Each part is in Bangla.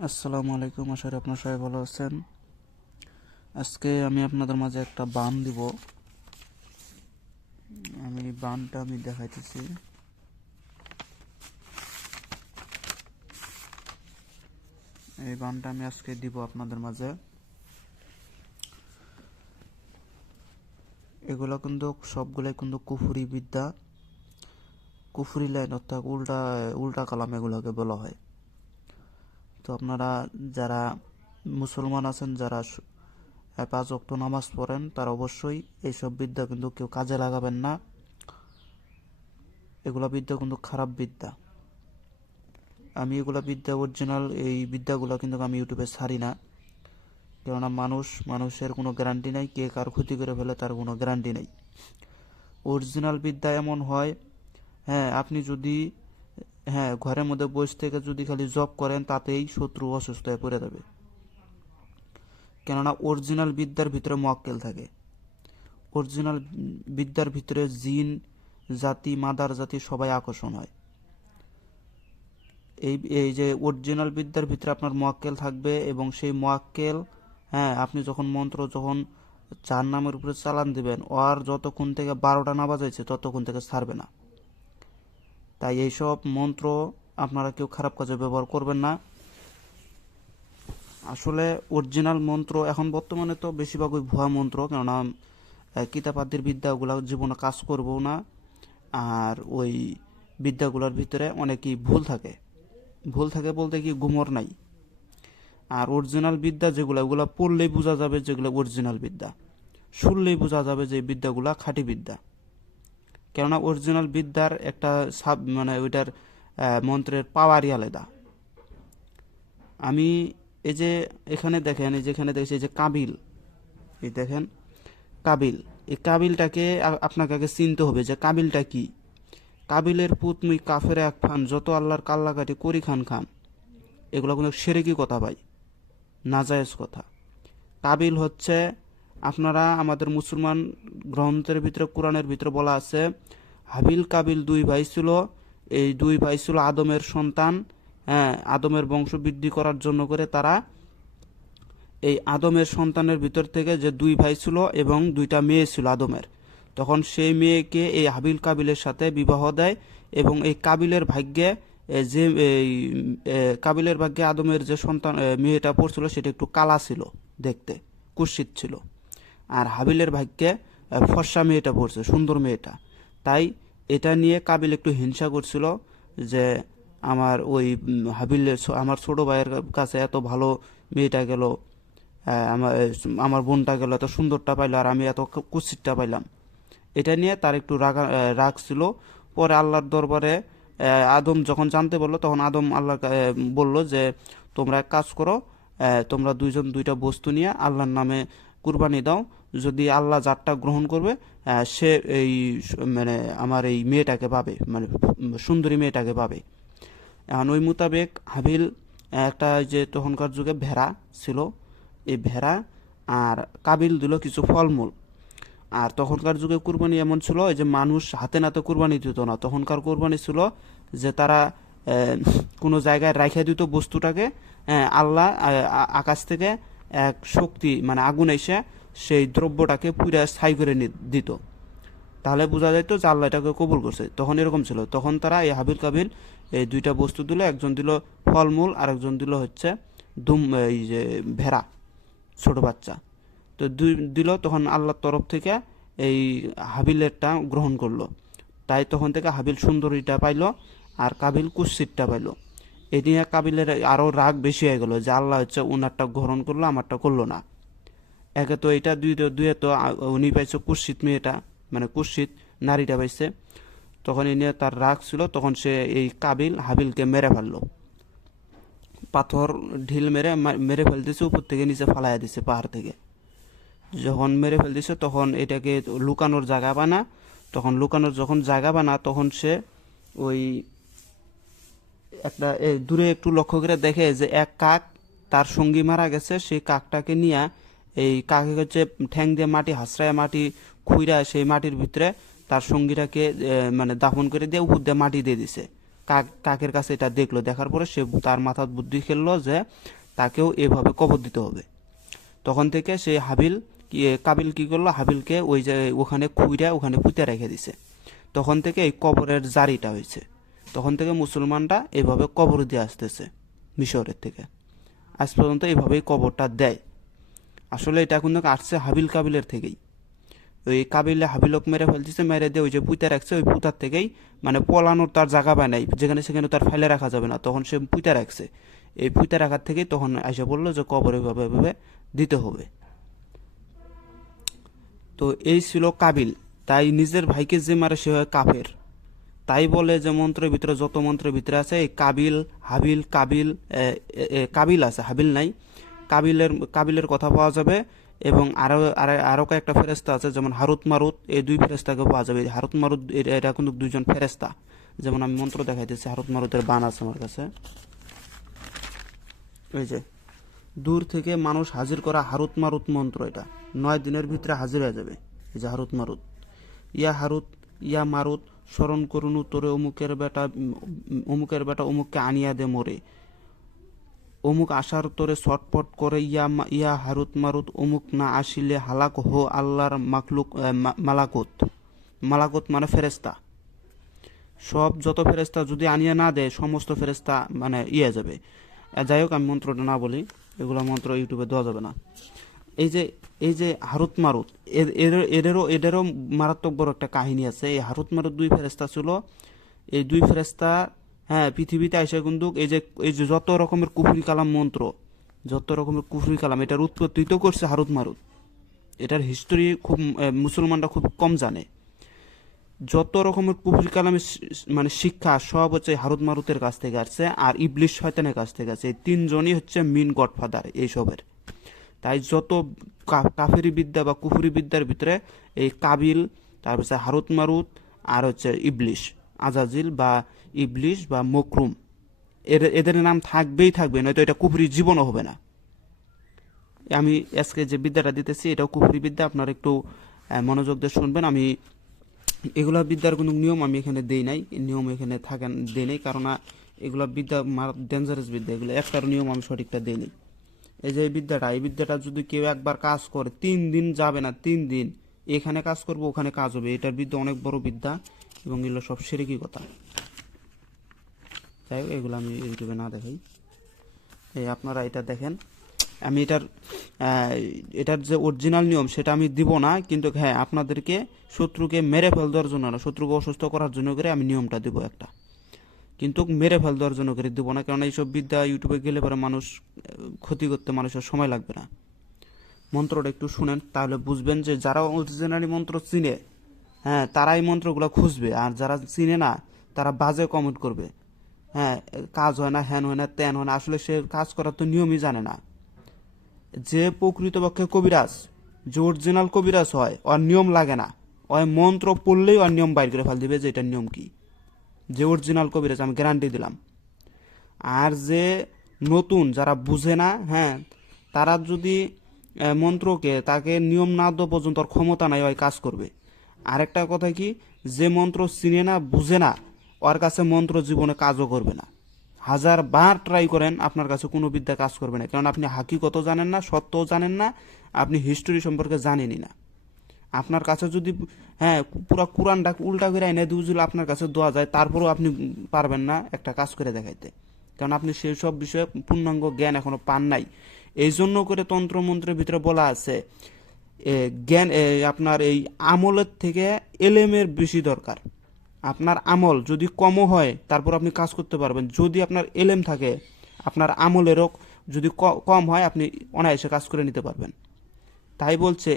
আসসালামু আলাইকুম, আশা করি আপনারা সবাই ভালো আছেন। আজকে আমি আপনাদের মাঝে একটা বান দিব। আমি দেখাইতেছি। এই বানটা আমি আজকে দিব আপনাদের মাঝে। এগুলো কিন্তু সবগুলাই কিন্তু কুফরি বিদ্যা, কুফরি লাইন, অর্থাৎ উল্টা উল্টা কালাম এগুলোকে বলা হয়। তো আপনারা যারা মুসলমান আছেন, যারা পাঁচ ওয়াক্ত নামাজ পড়েন, তারা অবশ্যই এইসব বিদ্যা কিন্তু কেউ কাজে লাগাবেন না। এগুলা বিদ্যা কিন্তু খারাপ বিদ্যা। আমি এগুলা বিদ্যা অরিজিনাল এই বিদ্যাগুলো কিন্তু আমি ইউটিউবে ছাড়ি না, কেননা মানুষের কোনো গ্যারান্টি নাই, কে কার ক্ষতি করে ফেলে তার কোনো গ্যারান্টি নেই। অরিজিনাল বিদ্যা এমন হয়, আপনি যদি ঘরের মধ্যে বসে থেকে যদি খালি জব করেন, তাতেই শত্রু অসুস্থ হয়ে পড়ে যাবে। কেননা অরিজিনাল বিদ্যার ভিতরে মোয়াক্কেল থাকে। অরিজিনাল বিদ্যার ভিতরে জিন জাতি, মাদার জাতি সবাই আকর্ষণ হয়। এই এই যে অরিজিনাল বিদ্যার ভিতরে আপনার মোয়াক্কেল থাকবে, এবং সেই মোয়াক্কেল, আপনি যখন মন্ত্র যখন চার নামের উপরে চালান দিবেন, আর যতক্ষণ থেকে 12টা না বাজাইছে ততক্ষণ থেকে ছাড়বে না। তাই এইসব মন্ত্র আপনারা কেউ খারাপ কাজে ব্যবহার করবেন না। আসলে অরিজিনাল মন্ত্র এখন বর্তমানে তো বেশিরভাগই ভুয়া মন্ত্র, কেননা কিতাবাদির বিদ্যাগুলো জীবনে কাজ করবো না। আর ওই বিদ্যাগুলোর ভিতরে অনেকই ভুল থাকে বলতে কি গুমর নাই। আর অরিজিনাল বিদ্যা যেগুলো, ওগুলো পড়লেই বোঝা যাবে যেগুলো অরিজিনাল বিদ্যা, শুনলেই বোঝা যাবে যে বিদ্যাগুলা খাঁটি বিদ্যা। কেননা অরিজিনাল বিদ্যার একটা মানে ওইটার মন্ত্রের পাওয়ারই আলাদা। আমি এই যে এখানে দেখেন, এই যেখানে দেখছি যে কাবিল, এই দেখেন কাবিল, এই কাবিলটাকে আপনাকে আগে চিনতে হবে যে কাবিলটা কি। কাবিলের পুত মুই কাফের এক ফান, যত আল্লাহর কাল্লা কাটি করি খান খান। এগুলো কোনো সেরেকি কথা ভাই, নাজায়েজ কথা। কাবিল হচ্ছে, আপনারা আমাদের মুসলমান গ্রন্থের ভিতরে, কোরআনের ভিতরে বলা আছে, হাবিল কাবিল দুই ভাই ছিল। এই দুই ভাই ছিল আদমের সন্তান। আদমের বংশ বৃদ্ধি করার জন্য করে তারা এই আদমের সন্তানের ভিতর থেকে যে দুই ভাই ছিল এবং দুইটা মেয়ে ছিল আদমের, তখন সেই মেয়েকে এই হাবিল কাবিলের সাথে বিবাহ দেয়। এবং এই কাবিলের ভাগ্যে যে এই কাবিলের ভাগ্যে আদমের যে সন্তান মেয়েটা পড়ছিল সেটা একটু কালা ছিল দেখতে, কুৎসিত ছিল। আর হাবিলের ভাগ্যে ফর্সা মেয়েটা পড়ছে, সুন্দর মেয়েটা। তাই এটা নিয়ে কাবিল একটু হিংসা করছিল যে আমার ওই হাবিলের আমার ছোট ভাইয়ের কাছে এত ভালো মেয়েটা গেল, আমার আমার বোনটা গেল, এত সুন্দরটা পাইলো, আর আমি এত কুৎসিতটা পাইলাম। এটা নিয়ে তার একটু রাগ ছিল। পরে আল্লাহর দরবারে আদম যখন জানতে বললো, তখন আদম আল্লাহ বলল যে তোমরা এক কাজ করো, তোমরা দুইজন দুইটা বস্তু নিয়ে আল্লাহর নামে কুরবানি দাও। যদি আল্লাহ যারটা গ্রহণ করবে, সে এই মানে আমার এই মেয়েটাকে পাবে, মানে সুন্দরী মেয়েটাকে পাবে। এখন ওই মোতাবেক হাবিল একটা যে তখনকার যুগে ভেড়া ছিল, এই ভেড়া আর কাবিল দিল কিছু ফলমূল। আর তখনকার যুগে কুরবানি এমন ছিল, এই যে মানুষ হাতে নাতে কুরবানি দিত না, তখনকার কুরবানি ছিল যে তারা কোনো জায়গায় রাখা দিত বস্তুটাকে। আল্লাহ আকাশ থেকে এক শক্তি, মানে আগুন এসে সেই দ্রব্যটাকে পুরা ছাই করে দিত। তাহলে বোঝা যেত যে আল্লাহ এটাকে কবুল করছে। তখন এরকম ছিল, তখন তারা এই হাবিল কাবিল এই দুইটা বস্তু দিল, একজন দিল ফলমূল আর একজন দিল হচ্ছে এই যে ভেড়া, ছোট বাচ্চা। তো দুই দিল, তখন আল্লাহর তরফ থেকে এই হাবিলেরটা গ্রহণ করলো। তাই তখন থেকে হাবিল সুন্দরীটা পাইলো আর কাবিল কুৎসিতটা পাইলো। এই নিয়ে কাবিলের আরও রাগ বেশি হয়ে গেল যে আল্লাহ হচ্ছে উনারটা গ্রহণ করলো, আমারটা করলো না। একে তো এটা দুয়ে তো উনি পাইছে কুৎসিত মেয়েটা, মানে কুৎসিত নারীটা পাইছে। তখন এই নিয়ে তার রাগ ছিল, তখন সে এই কাবিল হাবিলকে মেরে ফেললো। পাথর ঢিল মেরে মেরে ফেলতেছে, উপর থেকে নিচে ফালাইয়া দিছে পাহাড় থেকে। যখন মেরে ফেল দিছে, তখন এটাকে লুকানোর জায়গা বানা। তখন লুকানোর যখন জায়গা বানা, তখন সে ওই একটা দূরে একটু লক্ষ্য করে দেখে যে এক কাক, তার সঙ্গী মারা গেছে, সেই কাকটাকে নিয়ে এই কাকে হচ্ছে ঠ্যাং দিয়ে মাটি হাসড়ায়, মাটি খুইরা সেই মাটির ভিতরে তার সঙ্গীটাকে মানে দাফন করে দিয়ে উপর দিয়ে মাটি দিয়ে দিছে। কাকের কাছে এটা দেখলো, দেখার পরে সে তার মাথার বুদ্ধি খেললো যে তাকেও এভাবে কবর দিতে হবে। তখন থেকে সে কাবিল কি করলো, হাবিলকে ওই যে ওখানে খুঁড়ে ওখানে পুঁতে রেখে দিছে। তখন থেকে এই কবরের জারিটা হয়েছে। তখন থেকে মুসলমানরা এভাবে কবর দিয়ে আসতেছে মিশরের থেকে, আজ পর্যন্ত এইভাবেই কবরটা দেয়। আসলে এটা কিন্তু আসছে হাবিল কাবিলের থেকেই। ওই কাবিলে হাবিলক মেরে ফেলতেছে, মেরে দিয়ে ওই যে পুঁতে রাখছে, ওই পুঁতার থেকেই মানে পলানোর তার জায়গা পায় নাই, যেখানে সেখানে তার ফেলে রাখা যাবে না, তখন সে পুঁতে রাখছে। এই পুঁতে রাখার থেকেই তখন এসে বললো যে কবর এভাবে এভাবে দিতে হবে। তো এই ছিল কাবিল। তাই নিজের ভাইকে যে মারে সে হয় কাফের। তাই বলে যে মন্ত্রের ভিতরে, যত মন্ত্রের ভিতরে আছে এই কাবিল হাবিল কাবিল কাবিল আছে, হাবিল নাই। কাবিলের কথা পাওয়া যাবে। এবং আরো কয়েকটা ফেরেস্তা আছে, যেমন হারুত মারুত, এই দুই ফেরেস্তাকে পাওয়া যাবে। হারুত মারুত এরা কিন্তু দুইজন ফেরেস্তা। যেমন আমি মন্ত্র দেখাইতেছি, হারুত মারুতের বান আছে আমার কাছে। এই যে দূর থেকে মানুষ হাজির করা হারুত মারুত মন্ত্র, এটা 9 দিনের ভিতরে হাজির হয়ে যাবে। এই যে হারুত মারুত, ইয়া হারুত ইয়া মারুত, স্মরণ করুন তোরে অমুকের বেটা অমুককে আনিয়া দে মোরে, অমুক আসার তোরে ছটপট করে, ইয়া হারুত মারুত, অমুক না আসিলে হালাক হো আল্লাহর মালাকুত। মালাকুত মানে ফেরেস্তা। সব যত ফেরেস্তা যদি আনিয়া না দেয়, সমস্ত ফেরেস্তা মানে যাবে। যাই হোক, আমি মন্ত্রটা না বলি, এগুলো মন্ত্র ইউটিউবে দেওয়া যাবে না। এই যে হারুত মারুত, এদেরও মারাত্মক বড় একটা কাহিনী আছে। এই হারুত মারুত দুই ফেরেস্তা ছিল। এই দুই ফেরেস্তা, হ্যাঁ, পৃথিবীতে এসে কিন্তু এই যে যত রকমের কুফরি কালাম মন্ত্র, যত রকমের কুফরি কালাম, এটার উৎপত্তি তো করছে হারুত মারুত। এটার হিস্টোরি খুব মুসলমানরা খুব কম জানে। যত রকমের কুফরি কালামের মানে শিক্ষা সব হচ্ছে হারুত মারুতের কাছ থেকে আসছে, আর ইবলিশ শয়তানের কাছ থেকে আসছে। এই তিনজনই হচ্ছে মেন গডফাদার এইসবের। তাই যত কাফেরি বিদ্যা বা কুফরি বিদ্যার ভিতরে এই কাবিল, তারপর হারুত মারুত, আর হচ্ছে ইবলিশ, আজাজিল বা ইবলিশ বা মকরুম, এদের নাম থাকবেই থাকবে, নয়তো এটা কুফরি জীবনও হবে না। আমি আজকে যে বিদ্যাটা দিতেছি এটাও কুফরি বিদ্যা, আপনারা একটু মনোযোগ দিয়ে শুনবেন। আমি এগুলা বিদ্যার কোনো নিয়ম আমি এখানে দেই নাই, নিয়ম এখানে দেই নাই, কারণ এগুলা বিদ্যা ডেঞ্জারাস বিদ্যা, এগুলো একটার নিয়ম আমি সঠিকটা দেই নাই। এই যে এই বিদ্যাটা যদি কেউ একবার কাজ করে, 3 দিন যাবে না, 3 দিন এখানে কাজ করবো ওখানে কাজ হবে। এটার বিদ্যা অনেক বড় বিদ্যা, এবং এগুলো সব শিরকি কথা। যাই হোক, এগুলো আমি ইউটিউবে না দেখাই। এই আপনারা এটা দেখেন। আমি এটার যে অরিজিনাল নিয়ম সেটা আমি দিব না, কিন্তু হ্যাঁ, আপনাদেরকে শত্রুকে মেরে ফেল দেওয়ার জন্য না, শত্রুকে অসুস্থ করার জন্য করে আমি নিয়মটা দিব একটা, কিন্তু মেরে ফেল দেওয়ার জন্য করে দিব না। কারণ এইসব বিদ্যা ইউটিউবে গেলে পরে মানুষ ক্ষতি করতে মানুষের সময় লাগবে না। মন্ত্রটা একটু শুনেন, তাহলে বুঝবেন যে যারা অরিজিনালি মন্ত্র চিনে, হ্যাঁ, তারাই মন্ত্রগুলো খুঁজবে, আর যারা চিনে না তারা বাজে কমেন্ট করবে। হ্যাঁ, কাজ হয় না, হ্যান হয় না, ত্যান হয় না, আসলে সে কাজ করার তো নিয়মই জানে না। যে প্রকৃতপক্ষে কবিরাজ, যে অরিজিনাল কবিরাজ হয়, ওর নিয়ম লাগে না, ওই মন্ত্র পড়লেই ওর নিয়ম বাইর করে ফেল দিবে যে এটার নিয়ম কি। যে অরিজিনাল কবিরাজ, আমি গ্যারান্টি দিলাম। আর যে নতুন যারা বুঝে না, হ্যাঁ, তারা যদি মন্ত্রকে তাকে নিয়ম না দেওয়া পর্যন্ত ওর ক্ষমতা নাই, ওই কাজ করবে। আরেকটা কথা কি, যে মন্ত্র চিনে না বুঝে না, ওর কাছে মন্ত্র জীবনে কাজও করবে না। 1000 বার ট্রাই করেন, আপনার কাছে কোনো বিদ্যা কাজ করবে না, কারণ আপনি হাকিকতও জানেন না, সত্যও জানেন না, আপনি হিস্টোরি সম্পর্কে জানেনই না। আপনার কাছে যদি হ্যাঁ পুরা কোরআনটা উল্টা করে এনে দুজুল আপনার কাছে দেওয়া যায়, তারপরেও আপনি পারবেন না একটা কাজ করে দেখাইতে, কারণ আপনি সেই সব বিষয়ে পূর্ণাঙ্গ জ্ঞান এখনো পান নাই। এই জন্য করে তন্ত্রমন্ত্রের ভিতরে বলা আছে জ্ঞান আপনার এই আমলের থেকে এলেমের বেশি দরকার। আপনার আমল যদি কমও হয় তারপর আপনি কাজ করতে পারবেন, যদি আপনার এলেম থাকে, আপনার আমলেরও যদি কম হয়, আপনি অনায়াসে কাজ করে নিতে পারবেন। তাই বলছে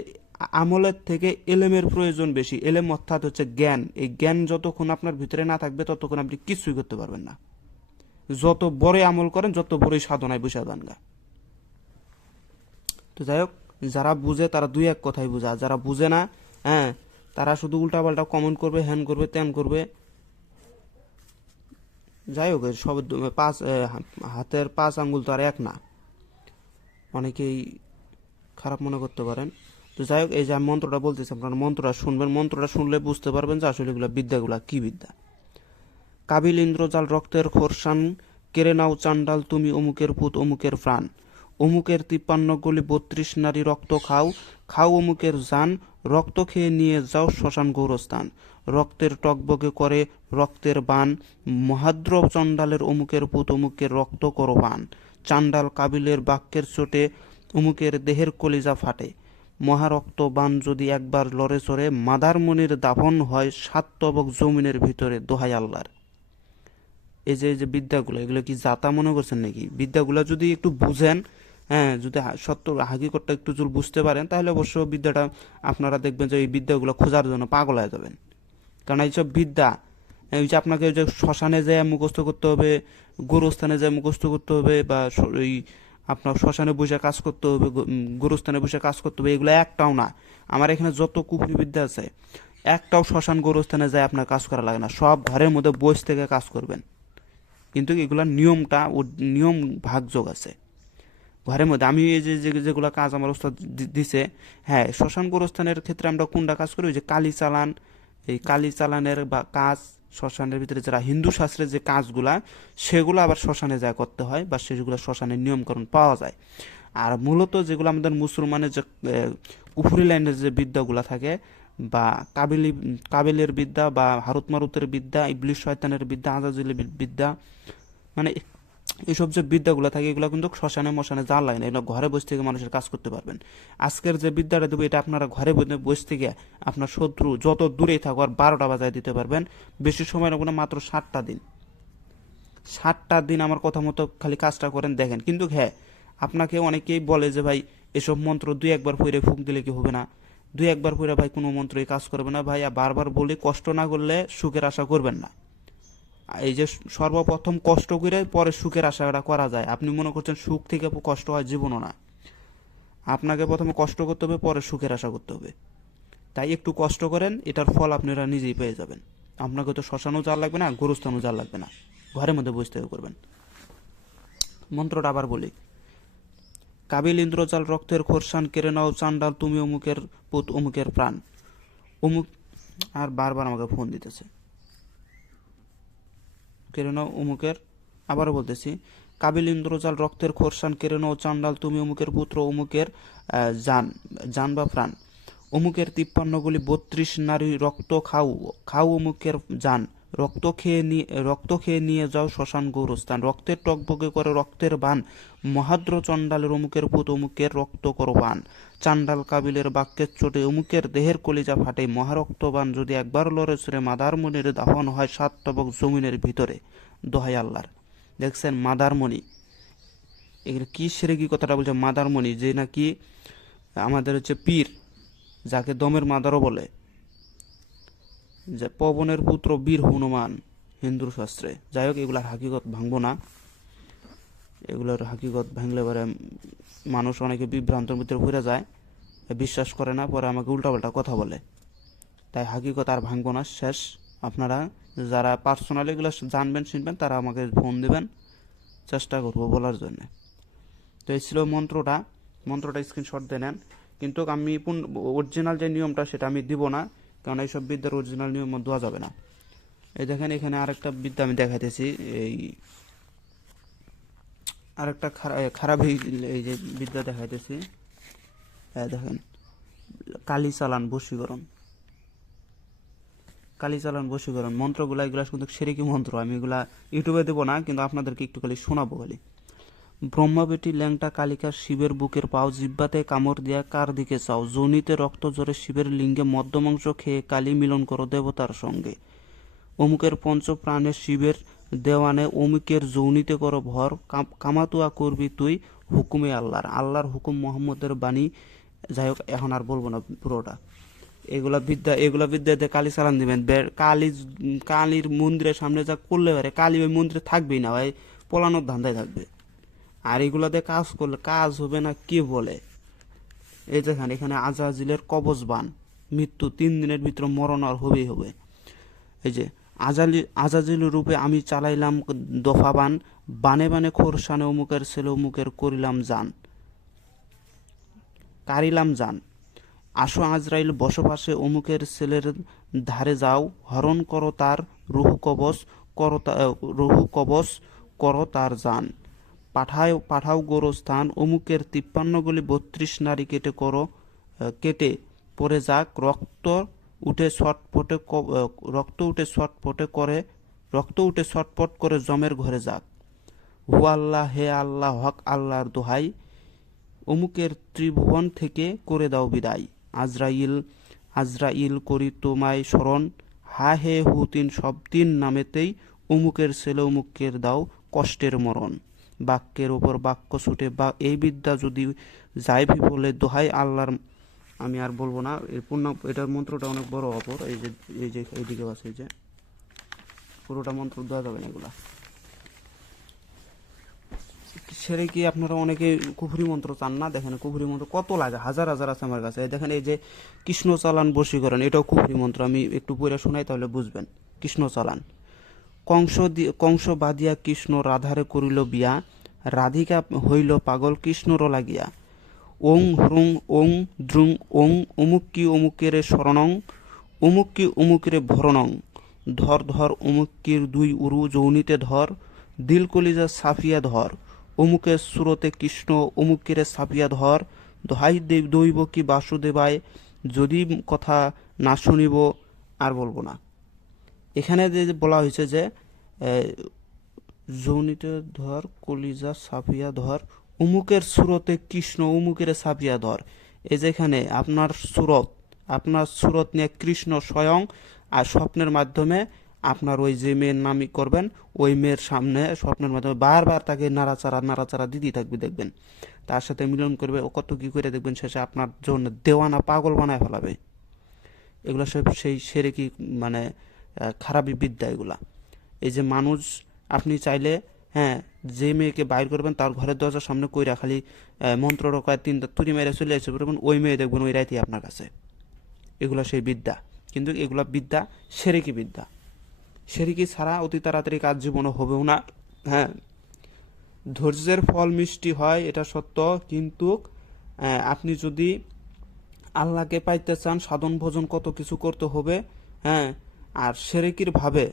আমলের থেকে এলেমের প্রয়োজন বেশি। এলেম অর্থাৎ হচ্ছে জ্ঞান। এই জ্ঞান যতক্ষণ আপনার ভিতরে না থাকবে ততক্ষণ আপনি কিছুই করতে পারবেন না। যত বড়ই আমল করেন, যত বড়ই সাধনায় বসে যান গা। তো যাই হোক, যারা বুঝে তারা 2-1 কথাই বুঝে, আর যারা বুঝে না, হ্যাঁ, তারা শুধু উল্টাপাল্টা কমেন্ট করবে, হ্যান করবে, ত্যান করবে। যাই হোক, সব হাতের 5 আঙ্গুল তো আর এক না, অনেকেই খারাপ মনে করতে পারেন। তো যাই হোক, এই যে আমি মন্ত্রটা বলতেছি, আপনারা মন্ত্রটা শুনবেন, মন্ত্রটা শুনলে বুঝতে পারবেন যে আসলে এগুলো বিদ্যাগুলা কি বিদ্যা। কাবিল ইন্দ্রজাল রক্তের খোরসান কেড়ে নাও চাণ্ডাল তুমি অমুকের পুত অমুকের প্রাণ, অমুকের 53 গুলি 32 নারী রক্ত খাও, খাও অমুকের জান, রক্ত খেয়ে নিয়ে যাও শ্মশান গৌরস্থান, রক্তের টকবগে করে রক্তের বান, মহাদ্র চণ্ডালের অমুকের পুত অমুকের রক্ত করো পান, চাণ্ডাল কাবিলের বাক্যের চোটে অমুকের দেহের কলিজা ফাটে, মহারক্ত বান যদি একবার লড়ে চড়ে মাদারমণির দাফন হয় 7 তবক জমিনের ভিতরে, দোহাই আল্লাহর। এই যে বিদ্যাগুলো, এগুলো কি জাতা মনে করছেন নাকি? বিদ্যাগুলো যদি একটু বুঝেন, হ্যাঁ, যদি সত্য হাকিকতটা একটু যদি বুঝতে পারেন, তাহলে অবশ্য বিদ্যাটা আপনারা দেখবেন যে এই বিদ্যাগুলো খোঁজার জন্য পাগল হয়ে যাবেন। কারণ এইসব বিদ্যা, এই যে আপনাকে ওই যে শ্মশানে যেয়ে মুখস্থ করতে হবে, গোরস্থানে যেয়ে মুখস্থ করতে হবে, বা এই আপনার শ্মশানে বসে কাজ করতে হবে, গোরস্থানে বসে কাজ করতে হবে, এগুলো একটাও না। আমার এখানে যত কুফরি বিদ্যা আছে, একটাও শ্মশান গোরস্থানে যায় আপনার কাজ করা লাগে না, সব ঘরের মধ্যে বসে থেকে কাজ করবেন। কিন্তু এগুলার নিয়মটা ও নিয়ম ভাগযোগ আছে ঘরের মধ্যে। আমি এই যে যেগুলো কাজ আমার ওস্তাদ দিছে, হ্যাঁ, শ্মশান গোরস্থানের ক্ষেত্রে আমরা কোনটা কাজ করি, ওই যে কালী চালান, এই কালী চালানের বা কাজ, শ্মশানের ভিতরে যারা হিন্দু শাস্ত্রের যে কাজগুলা, সেগুলো আবার শ্মশানে যায় করতে হয়, বা সেগুলো শ্মশানের নিয়মকরণ পাওয়া যায়। আর মূলত যেগুলো আমাদের মুসলমানের যে কুফরি লাইনের যে বিদ্যাগুলা থাকে, বা কাবিলের বিদ্যা, বা হারুত মারুতের বিদ্যা, ইবলিশ শয়তানের বিদ্যা, আজাজিলের বিদ্যা, মানে এইসব যে বিদ্যাগুলো থাকে, এগুলো কিন্তু শ্মশানে মশানে যাওয়া লাগে না, এগুলো ঘরে বসে থেকে মানুষের কাজ করতে পারবেন। আজকের যে বিদ্যাটা দেবো, এটা আপনারা ঘরে বসে থেকে আপনার শত্রু যত দূরেই থাকো আর 12টা বাজায় দিতে পারবেন। বেশি সময় লাগবে না, মাত্র 7টা দিন। 7টা দিন আমার কথা মতো খালি কাজটা করেন, দেখেন। কিন্তু হ্যাঁ, আপনাকে অনেকেই বলে যে ভাই এসব মন্ত্র 2-1 বার পড়ে ফুঁক দিলে কি হবে না, 2-1 বার পড়ে ভাই কোনো মন্ত্রই কাজ করবে না। ভাই বারবার বলি, কষ্ট না করলে সুখের আশা করবেন না। এই যে সর্বপ্রথম কষ্ট করে পরে সুখের আশাটা করা যায়, আপনি মনে করছেন সুখ থেকে কষ্ট হয়, জীবনও না। আপনাকে প্রথমে কষ্ট করতে হবে, পরে সুখের আশা করতে হবে। তাই একটু কষ্ট করেন, এটার ফল আপনারা নিজেই পেয়ে যাবেন। আপনাকে তো শ্মশানও যাওয়া লাগবে না, গোরস্থানও যাওয়া লাগবে না, ঘরের মধ্যে বসে থেকে করবেন। মন্ত্রটা আবার বলি, কাবিল ইন্দ্রজাল রক্তের খোরসান কেড়ে নাও চাণ্ডাল তুমি অমুকের পুত অমুকের প্রাণ, অমুক। আর বারবার আমাকে ফোন দিতেছে, কেড়ে নাও অমুকের। আবারও বলতেছি, কাবিল ইন্দ্রজাল রক্তের খোরসান কেড়ে নাও চাণ্ডাল তুমি অমুকের পুত্র অমুকের জান, জান বা প্রাণ, অমুকের 53 গুলি 32 নারী রক্ত খাও, খাও অমুকের জান, রক্ত খেয়ে নিয়ে যাও শ্মশান গৌরস্থান, রক্তের টকবগে করে রক্তের বান, মহাদ্র চণ্ডালের অমুকের পুত অমুকের রক্ত করো পান, চাণ্ডাল কাবিলের বাক্যের চোটে অমুকের দেহের কলিজা ফাটে, মহারক্তবান যদি একবার লড়ে ছড়ে মাদারমণির দাফন হয় 7 তবক জমিনের ভিতরে, দোহাই আল্লাহর। দেখছেন মাদারমণি, এগুলো কি সেরে কি কথাটা বলছে, মাদারমণি, যে নাকি আমাদের হচ্ছে পীর, যাকে দমের মাদারও বলে, যে পবনের পুত্র বীর হনুমান হিন্দু শাস্ত্রে। যাই হোক, এগুলার হাকিকত ভাঙবো না, এগুলোর হাকিকত ভাঙলে পরে মানুষ অনেকে বিভ্রান্তর ভিতরে ঘুরে যায়, বিশ্বাস করে না, পরে আমাকে উল্টাপাল্টা কথা বলে। তাই হাকিকত আর ভাঙবো না, শেষ। আপনারা যারা পার্সোনালি এগুলো জানবেন শুনবেন, তারা আমাকে ফোন দিবেন, চেষ্টা করবো বলার জন্য। তো এই ছিল মন্ত্রটা স্ক্রিনশট দিয়ে নেন। কিন্তু আমি অরিজিনাল যে নিয়মটা সেটা আমি দিব না, কারণ এইসব বিদ্যার অরিজিনাল নিয়ম দেওয়া যাবে না। এই দেখেন, এখানে আরেকটা বিদ্যা আমি দেখাইতেছি, এই আরেকটা খারাপ এই যে বিদ্যা দেখাইতেছি, দেখেন, কালী চালান বশীকরণ মন্ত্রগুলা, এগুলা কিন্তু সেরেকি মন্ত্র, আমি এগুলা ইউটিউবে দেবো না, কিন্তু আপনাদেরকে একটু খালি শোনাবো খালি। ব্রহ্মবেটি ল্যাংটা কালিকা শিবের বুকের পাও, জিব্বাতে কামড় দিয়া কার দিকে চাও, যোনিতে রক্ত জোরে শিবের লিঙ্গে মদ্যমাংস খেয়ে কালী মিলন করো দেবতার সঙ্গে, অমুকের পঞ্চ প্রাণের শিবের দেওয়ানে অমুকের যৌনিতে করো ভর, কামাতুয়া করবি তুই হুকুমে আল্লাহর হুকুম মোহাম্মদের বাণী। যাই হোক, এখন আর বলবো না পুরোটা। এগুলা বিদ্যাতে কালী চালান দিবেন, কালীর মন্দিরের সামনে যা করলে পারে, কালী ওই মন্দিরে থাকবেই না ভাই, পলানোর ধান্দায় থাকবে। আর এগুলাতে কাজ করলে কাজ হবে না, কি বলে। এই দেখেন, এখানে আজাজিলের কবজবান, মৃত্যু 3 দিনের ভিতরে মরণ আর হবেই হবে। এই যে আজাজিল রূপে আমি চালাইলাম দফাবান, বানে বানে খোরসানে অমুকের ছেলে অমুকের কারিলাম জান, আসো আজরাইল বসবাসে অমুকের ছেলের ধারে যাও, হরণ করো তার রুহ কবচ, রহু কবচ করো তার জান, পাঠাও গোরস্থান, অমুকের 53 গুলি 32 নারী কেটে পরে যাক, উঠে ছটফটে রক্ত উঠে ছটফট করে জমের ঘরে যাক। হু আল্লাহ, হে আল্লাহ, হক আল্লাহর দোহাই, অমুকের ত্রিভুবন থেকে করে দাও বিদায়। আজরাইল করি তোমায় স্মরণ, হা হে হু তিন সব তিন নামেতেই, অমুকের ছেলে অমুকের দাও কষ্টের মরণ। বাক্যের ওপর বাক্য ছুটে বা এই বিদ্যা যদি যায় বিফলে, দোহাই আল্লাহর। আমি আর বলবো না, এটার মন্ত্রটা অনেক বড় অপর। এই যে এইদিকে আছে, এই যে পুরোটা মন্ত্র দেওয়া যাবে না এগুলা। সেরে কি আপনারা অনেকে কুফরি মন্ত্র চান না? দেখেন কুফরি মন্ত্র কত লাগে, হাজার হাজার আছে আমার কাছে। দেখেন এই যে কৃষ্ণ চালান বশীকরণ, এটাও কুফরি মন্ত্র। আমি একটু পড়ে শোনাই তাহলে বুঝবেন। কৃষ্ণ চালান। কংস বাদিয়া কৃষ্ণ রাধারে করিল বিয়া, রাধিকা হইল পাগল কৃষ্ণর লাগিয়া। ওং হ্রুং ওং দ্রুং ওং, অমুক কি অমুকের শরণং, অমুক কি অমুকের ভরণং। ধর ধর অমুকির দুই উরু যৌনিতে ধর, দিল কলিজা সাফিয়া ধর, অমুকের সুরতে কৃষ্ণ অমুকের সাফিয়া ধর। দোহাই দৈব কি বাসুদেবায়, যদি কথা না শুনিব আর বলবো না। এখানে যে বলা হয়েছে যে যৌনিতে ধর, কলিজা সাফিয়া ধর, অমুকের সুরতে কৃষ্ণ অমুকের সাফিয়া ধর। এই যেখানে আপনার সুরত নিয়ে কৃষ্ণ স্বয়ং, আর স্বপ্নের মাধ্যমে আপনার ওই যে মেয়ের নামই করবেন, ওই মেয়ের সামনে স্বপ্নের মাধ্যমে বারবার তাকে নাড়াচাড়া দিতেই থাকবে, দেখবেন তার সাথে মিলন করবে। ও কত কি করে দেখবেন শেষে আপনার জন্য দেওয়ানা পাগল বানায় ফেলাবে। এগুলো সব সেই সেরেকি, মানে খারাপই বিদ্যা এগুলা। এই যে মানুষ, আপনি চাইলে, হ্যাঁ, যে মেয়েকে বাইর করবেন তার ঘরের দরজার সামনে কইরা খালি মন্ত্র রকায় 3টা তুড়ি মেরে চলে আসে বলবেন, ওই মেয়ে দেখবেন ওই রাইতেই আপনার কাছে। এগুলা সেই বিদ্যা, কিন্তু এগুলা বিদ্যা সেরেকি বিদ্যা। সেরেকি ছাড়া অতি তাড়াতাড়ি কাজ জীবনে হবেও না। হ্যাঁ, ধৈর্যের ফল মিষ্টি হয়, এটা সত্য, কিন্তু আপনি যদি আল্লাহকে পাইতে চান, সাধন ভোজন কত কিছু করতে হবে। হ্যাঁ, আর সেরেকির ভাবে,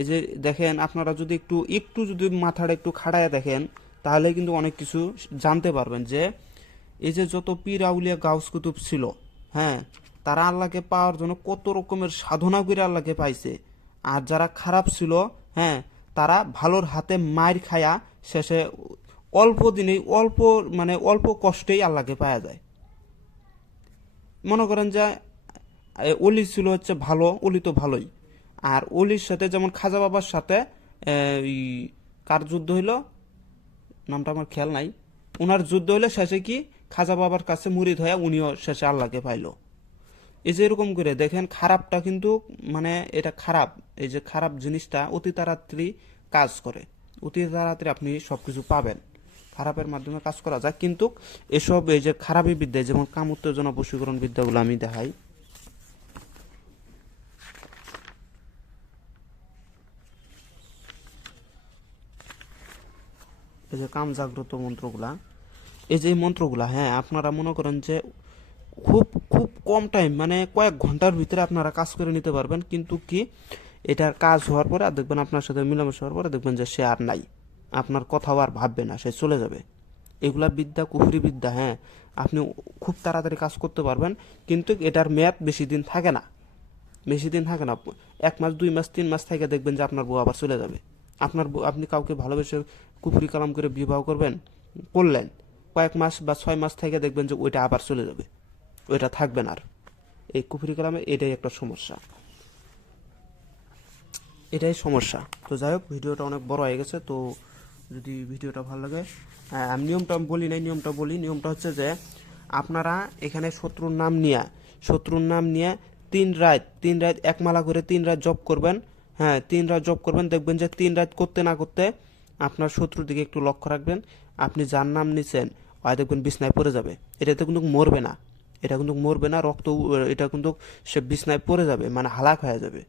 এই যে দেখেন, আপনারা যদি একটু যদি মাথাটা একটু খাড়ায় দেখেন, তাহলে কিন্তু অনেক কিছু জানতে পারবেন। যে এই যে যত পীর আউলিয়া গাউস কুতুব ছিল, হ্যাঁ, তারা আল্লাহকে পাওয়ার জন্য কত রকমের সাধনা করে আল্লাহকে পাইছে। আর যারা খারাপ ছিল, হ্যাঁ, তারা ভালোর হাতে মার খায়া শেষে অল্প দিনেই অল্প কষ্টেই আল্লাহকে পাওয়া যায়। মনে করেন যে অলি ছিল হচ্ছে ভালো, অলি তো ভালোই। আর অলির সাথে যেমন খাজা বাবার সাথে কার যুদ্ধ হইলো, নামটা আমার খেয়াল নাই, ওনার যুদ্ধ হইলে শেষে কি খাজা বাবার কাছে মুরিদ হয়ে উনিও শেষে আল্লাহকে পাইলো। এই যে এরকম করে দেখেন, খারাপটা কিন্তু, মানে এটা খারাপ, এই যে খারাপ জিনিসটা অতি তাড়াতাড়ি কাজ করে, অতি তাড়াতাড়ি আপনি সবকিছু পাবেন। খারাপের মাধ্যমে কাজ করা যায়, কিন্তু এসব এই যে খারাপই বিদ্যা, যেমন কাম উত্তেজনা বশীকরণ বিদ্যাগুলো আমি দেখাই। এই যে কাম জাগ্রত মন্ত্রগুলা, এই যে মন্ত্রগুলা, হ্যাঁ, আপনারা মনে করেন যে খুব খুব কম টাইম, মানে কয়েক ঘন্টার ভিতরে আপনারা কাজ করে নিতে পারবেন। কিন্তু কি, এটার কাজ হওয়ার পরে আর দেখবেন, আপনার সাথে মিলামেশা হওয়ার পরে দেখবেন যে সে আর নাই, আপনার কথাও আর ভাববে না, সে চলে যাবে। এগুলা বিদ্যা কুফরি বিদ্যা। হ্যাঁ, আপনি খুব তাড়াতাড়ি কাজ করতে পারবেন, কিন্তু এটার মেয়াদ বেশি দিন থাকে না। 1 মাস 2 মাস 3 মাস থেকে দেখবেন যে আপনার বউ আবার চলে যাবে। আপনি কাউকে ভালোবেসে কুফরি কালাম করে বিবাহ করলেন, কয়েক মাস বা 6 মাস থেকে দেখবেন যে ওইটা আবার চলে যাবে, ওইটা থাকবে না আর। এই কুফরি কালামে এটাই একটা সমস্যা, এটাই সমস্যা। তো যাই হোক, ভিডিওটা অনেক বড় হয়ে গেছে। তো যদি ভিডিওটা ভালো লাগে, আমি নিয়মটা বলি নাই, নিয়মটা হচ্ছে যে আপনারা এখানে শত্রুর নাম নিয়ে 3 রাত 1 মালা করে 3 রাত জপ করবেন। হ্যাঁ, 3 রাত জপ করবেন, দেখবেন যে 3 রাত করতে না করতে আপনার শত্রুর দিকে একটু লক্ষ্য রাখবেন। আপনি যার নাম নিছেন, হয় দেখবেন বিছনায় পড়ে যাবে। এটাতে কিন্তু মরবে না, এটা কিন্তু সে বিছনায় পড়ে যাবে, মানে হালাক হয়ে যাবে।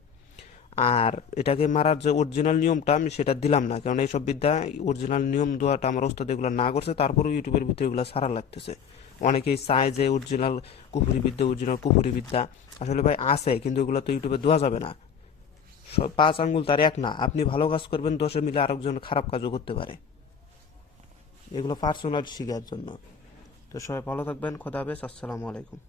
আর এটাকে মারার যে অরিজিনাল নিয়মটা আমি সেটা দিলাম না, কারণ এইসব বিদ্যা অরিজিনাল নিয়ম দেওয়াটা আমার ওস্তাদ এগুলো না করছে, তারপরেও ইউটিউবের ভিতরে এগুলো সারা লাগতেছে। অনেকেই চায় যে অরিজিনাল কুফুরি বিদ্যা আসলে ভাই আছে, কিন্তু এগুলো তো ইউটিউবে দেওয়া যাবে না। পাঁচ আঙ্গুল তার এক না, আপনি ভালো কাজ করবেন 10 মিলে আরেকজন খারাপ কাজও করতে পারে। এগুলো পার্সোনাল শিখার জন্য। তো সবাই ভালো থাকবেন, খোদা হাফেজ, আসসালামু আলাইকুম।